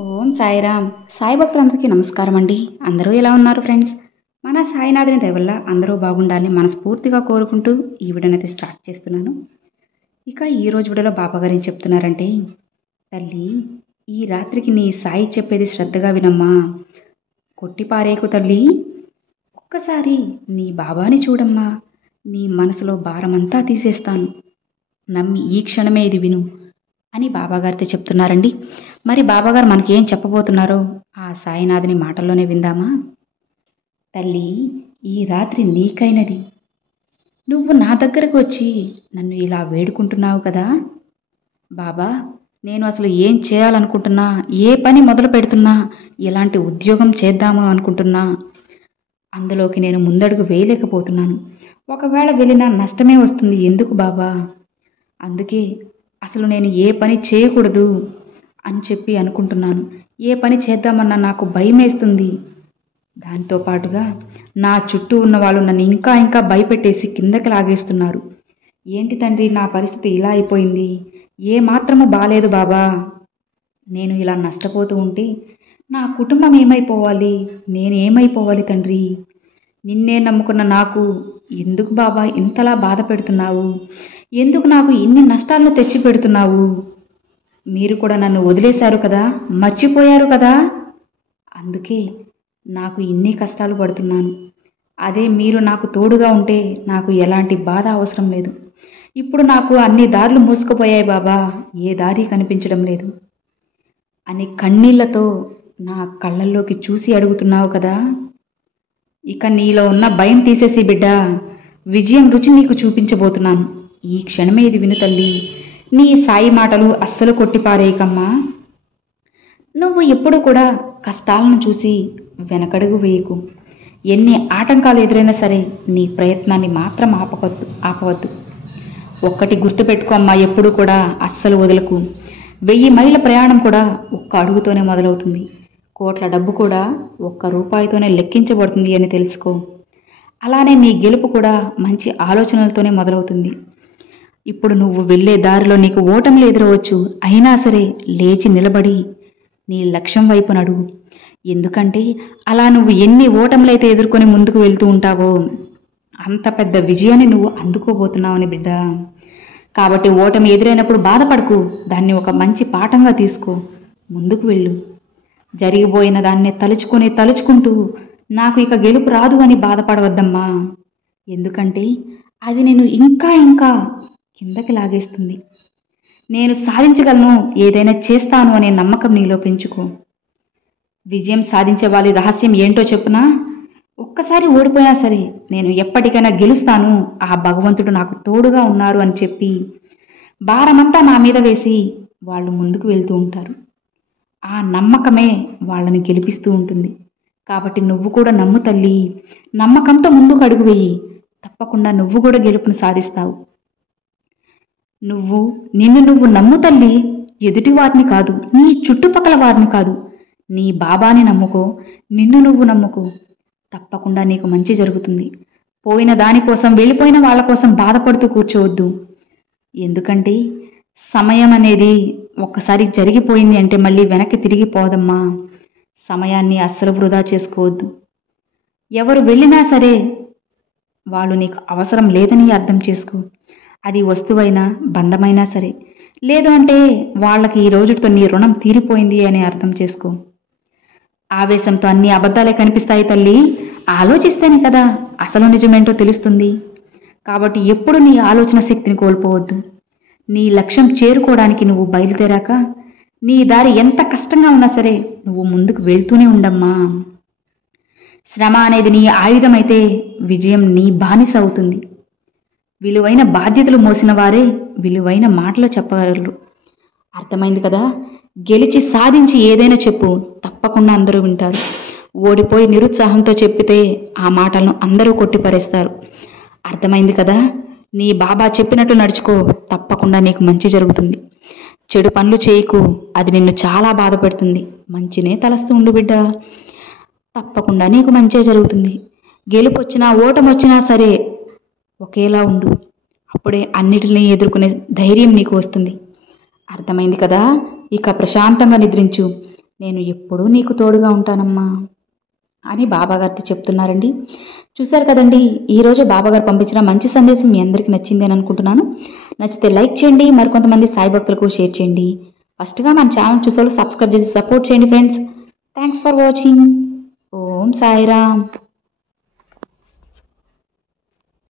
ఓం సాయిరామ్. సాయి భక్తులందరికీ నమస్కారం అండి. అందరూ ఎలా ఉన్నారు ఫ్రెండ్స్? మన సాయినాథుని దయ వల్ల అందరూ బాగుండాలని మనస్ఫూర్తిగా కోరుకుంటూ ఈ వీడియోనైతే స్టార్ట్ చేస్తున్నాను. ఇక ఈరోజు వీడియోలో బాబాగారు ఏం చెప్తున్నారంటే, తల్లి ఈ రాత్రికి నీ సాయి చెప్పేది శ్రద్ధగా వినమ్మా. కొట్టిపారేకు తల్లి, ఒక్కసారి నీ బాబాని చూడమ్మా. నీ మనసులో భారమంతా తీసేస్తాను. నమ్మి ఈ క్షణమే ఇది విను అని బాబాగారితో చెప్తున్నారండి. మరి బాబాగారు మనకి ఏం చెప్పబోతున్నారో ఆ సాయినాథుని మాటల్లోనే విందామా? తల్లి ఈ రాత్రి నీకైనది. నువ్వు నా దగ్గరకు వచ్చి నన్ను ఇలా వేడుకుంటున్నావు కదా బాబా, నేను అసలు ఏం చేయాలనుకుంటున్నా, ఏ పని మొదలు పెడుతున్నా, ఎలాంటి ఉద్యోగం చేద్దామో అనుకుంటున్నా, అందులోకి నేను ముందడుగు వేయలేకపోతున్నాను. ఒకవేళ వెళ్ళినా నష్టమే వస్తుంది. ఎందుకు బాబా? అందుకే అసలు నేను ఏ పని చేయకూడదు అని చెప్పి అనుకుంటున్నాను. ఏ పని చేద్దామన్నా నాకు భయం వేస్తుంది. దాంతో పాటుగా నా చుట్టూ ఉన్న వాళ్ళు నన్ను ఇంకా ఇంకా భయపెట్టేసి కిందకి లాగేస్తున్నారు. ఏంటి తండ్రి నా పరిస్థితి ఇలా అయిపోయింది, ఏ మాత్రము బాలేదు బాబా. నేను ఇలా నష్టపోతూ ఉంటే నా కుటుంబం ఏమైపోవాలి, నేను ఏమైపోవాలి తండ్రి? నిన్నే నమ్ముకున్న నాకు ఎందుకు బాబా ఇంతలా బాధ పెడుతున్నావు? ఎందుకు నాకు ఇన్ని నష్టాలను తెచ్చి పెడుతున్నావు? మీరు కూడా నన్ను వదిలేశారు కదా, మర్చిపోయారు కదా, అందుకే నాకు ఇన్ని కష్టాలు పడుతున్నాను. అదే మీరు నాకు తోడుగా ఉంటే నాకు ఎలాంటి బాధ అవసరం లేదు. ఇప్పుడు నాకు అన్ని దారులు మూసుకుపోయాయి బాబా, ఏ దారి కనిపించడం లేదు అని కన్నీళ్లతో నా కళ్ళల్లోకి చూసి అడుగుతున్నావు కదా. ఇక నీలో ఉన్న భయం తీసేసి బిడ్డ, విజయం రుచి నీకు చూపించబోతున్నాను. ఈ క్షణమే ఇది విను తల్లి. నీ సాయి మాటలు అస్సలు కొట్టిపారేయకమ్మా. నువ్వు ఎప్పుడు కూడా కష్టాలను చూసి వెనకడుగు వేయకు. ఎన్ని ఆటంకాలు ఎదురైనా సరే నీ ప్రయత్నాన్ని మాత్రం ఆపవద్దు. ఒక్కటి గుర్తుపెట్టుకో అమ్మా, ఎప్పుడు కూడా అస్సలు వదలకు. 1000 మైళ్ళ ప్రయాణం కూడా ఒక్క అడుగుతోనే మొదలవుతుంది. కోట్ల డబ్బు కూడా ఒక్క రూపాయితోనే లెక్కించబడుతుంది అని తెలుసుకో. అలానే నీ గెలుపు కూడా మంచి ఆలోచనలతోనే మొదలవుతుంది. ఇప్పుడు నువ్వు వెళ్ళే దారిలో నీకు ఓటమిలు ఎదురవచ్చు. అయినా సరే లేచి నిలబడి నీ లక్ష్యం వైపు నడువు. ఎందుకంటే అలా నువ్వు ఎన్ని ఓటములైతే ఎదుర్కొని ముందుకు వెళ్తూ ఉంటావో అంత పెద్ద విజయాన్ని నువ్వు అందుకోబోతున్నావని బిడ్డ. కాబట్టి ఓటమి ఎదురైనప్పుడు బాధపడకు, దాన్ని ఒక మంచి పాఠంగా తీసుకో, ముందుకు వెళ్ళు. జరిగిపోయిన దాన్ని తలుచుకుంటూ నాకు ఇక గెలుపు రాదు అని బాధపడవద్దమ్మా. ఎందుకంటే అది నేను ఇంకా ఇంకా కిందకి లాగేస్తుంది. నేను సాధించగలను, ఏదైనా చేస్తాను అనే నమ్మకం నీలో పెంచుకో. విజయం సాధించే వాళ్ళ రహస్యం ఏంటో చెప్పునా? ఒక్కసారి ఓడిపోయినా సరే నేను ఎప్పటికైనా గెలుస్తాను, ఆ భగవంతుడు నాకు తోడుగా ఉన్నారు అని చెప్పి భారమంతా నా మీద వేసి వాళ్ళు ముందుకు వెళ్తూ ఉంటారు. ఆ నమ్మకమే వాళ్ళని గెలిపిస్తూ ఉంటుంది. కాబట్టి నువ్వు కూడా నమ్ము తల్లి. నమ్మకంతో ముందుకు అడుగు వేయి. తప్పకుండా నువ్వు కూడా గెలుపును సాధిస్తావు. నిన్ను నువ్వు నమ్ము తల్లి. ఎదుటి వారిని కాదు, నీ చుట్టుపక్కల వారిని కాదు, నీ బాబాని నమ్ముకో. నిన్ను నువ్వు నమ్ముకో. తప్పకుండా నీకు మంచి జరుగుతుంది. పోయిన దానికోసం, వెళ్ళిపోయిన వాళ్ళ కోసం బాధపడుతూ కూర్చోవద్దు. ఎందుకంటే సమయం అనేది ఒక్కసారి జరిగిపోయింది అంటే మళ్ళీ వెనక్కి తిరిగిపోదమ్మా. సమయాన్ని అస్సలు వృధా చేసుకోవద్దు. ఎవరు వెళ్ళినా సరే వాళ్ళు నీకు అవసరం లేదని అర్థం చేసుకో. అది వస్తువైనా బంధమైనా సరే. లేదు అంటే వాళ్ళకి ఈ రోజుతో నీ రుణం తీరిపోయింది అని అర్థం చేసుకో. ఆవేశంతో అన్ని అబద్ధాలే కనిపిస్తాయి తల్లి. ఆలోచిస్తేనే కదా అసలు నిజమేంటో తెలుస్తుంది. కాబట్టి ఎప్పుడు నీ ఆలోచన శక్తిని కోల్పోవద్దు. నీ లక్ష్యం చేరుకోవడానికి నువ్వు బయలుదేరాక నీ దారి ఎంత కష్టంగా ఉన్నా సరే నువ్వు ముందుకు వెళ్తూనే ఉండమ్మా. శ్రమ అనేది నీ ఆయుధమైతే విజయం నీ బానిస అవుతుంది. విలువైన బాధ్యతలు మోసిన వారే విలువైన మాటలు చెప్పగలరు. అర్థమైంది కదా? గెలిచి సాధించి ఏదైనా చెప్పు, తప్పకుండా అందరూ వింటారు. ఓడిపోయి నిరుత్సాహంతో చెప్పితే ఆ మాటలను అందరూ కొట్టిపరేస్తారు. అర్థమైంది కదా? నీ బాబా చెప్పినట్లు నడుచుకో, తప్పకుండా నీకు మంచి జరుగుతుంది. చెడు పనులు చేయకు, అది నిన్ను చాలా బాధ పెడుతుంది. మంచినే తలస్తూ ఉండు బిడ్డ, తప్పకుండా నీకు మంచే జరుగుతుంది. గెలుపు వచ్చినా ఓటమి వచ్చినా సరే ఒకేలా ఉండు. అప్పుడే అన్నిటినీ ఎదుర్కొనే ధైర్యం నీకు వస్తుంది. అర్థమైంది కదా? ఇక ప్రశాంతంగా నిద్రించు. నేను ఎప్పుడూ నీకు తోడుగా ఉంటానమ్మా అని బాబాగారితో చెప్తున్నారండి. చూశారు కదండి, ఈరోజు బాబాగారు పంపించిన మంచి సందేశం మీ అందరికీ నచ్చింది అని అనుకుంటున్నాను. నచ్చితే లైక్ చేయండి, మరికొంతమంది సాయి భక్తులకు షేర్ చేయండి. ఫస్ట్గా మన ఛానల్ చూసేవాళ్ళు సబ్స్క్రైబ్ చేసి సపోర్ట్ చేయండి friends. Thanks for watching. Om Sairam.